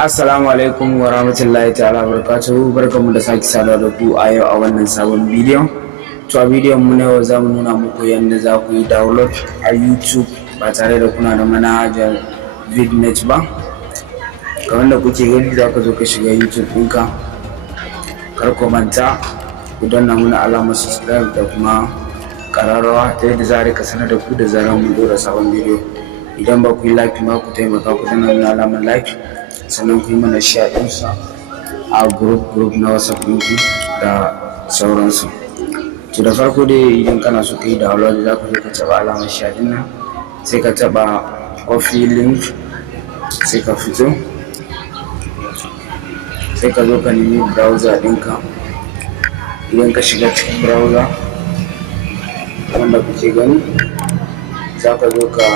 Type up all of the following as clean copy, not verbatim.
Assalamu alaikum wa rahmatullahi ta'ala barakatuhu, barkamu da sake saduwa da ku a yau a wannan sabon bidiyon. To a bidiyon mu na yau za mu nuna muku yadda za ku yi download a YouTube ba tare da kuna da manhajar Vidnet ba. Kamar da kuke gani za ka zo ka shiga YouTube ɗinka, kar ku manta ku danna mana alamar subscribe da kuma ƙararrawa ta yadda za a rika sanar da ku da zarar mun ɗora sabon bidiyo. Idan ba ku yi like ba ku taimaka ku danna mana alamar like, sannan ku yi mana share ɗinsa a group na WhatsApp ɗinku da sauransu. To da farko dai idan kana so ka yi download za ka zo ka taɓa alamar share ɗin nan, sai ka taɓa copy link, sai ka fito, sai ka zo ka nemi browser ɗinka. Idan ka shiga cikin browser wanda kuke gani, za ka zo ka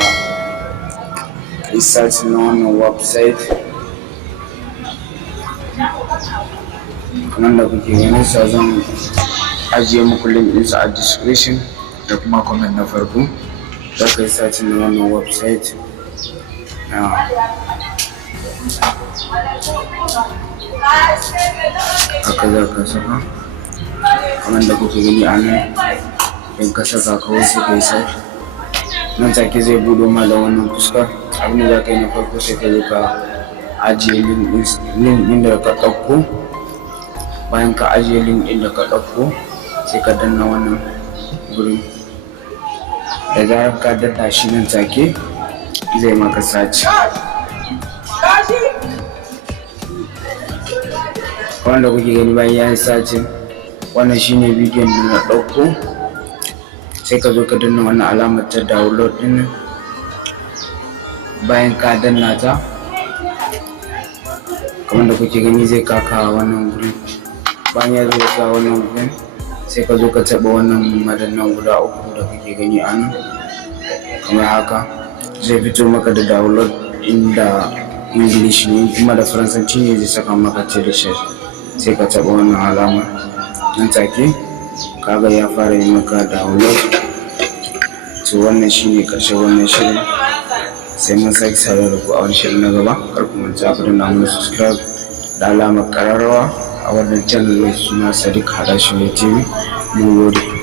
yi search na wannan website kamar da kuke ganin sa. Zan ajiye muku link ɗinsa a description da kuma comment na farko. Za ka yi search na wannan website haka za ka saka kamar da kuke gani a nan. In ka saka kawai sai ka yi search, nan take zai buɗo ma da wannan fuskar. Abin da za ka yi na farko sai ka zo ka ajiye link ɗin da ka ɗauko. Bayan ka ajiye link ɗin da ka ɗauko sai ka danna wannan gurin. Da zarar ka danna shi nan take zai maka search. Wanda kuke gani bayan ya yi searching, wannan shine bidiyon da na ɗauko. Sai ka zo ka danna wannan alamar ta download ɗin nan. Bayan ka danna ta kamar da kuke gani zai kaka wannan gurin. Bayan ya zo ka wannan gurin sai ka zo ka taɓa wannan madannan guda uku da kake gani a nan kamar haka. Zai fito maka da download inda English ne, kuma da Faransanci ne zai saka maka Turkish. Sai ka taɓa wannan alamar, nan take kaga ya fara yi maka download. To wannan shine ƙarshen wannan shirin, sai mun sake saduwa da ku a wani shirin na gaba. Kar ku manta ku danna mana subscribe da alamar ƙararrawa a wannan channel mai suna Sadiq Hadashewa TV. Mun gode.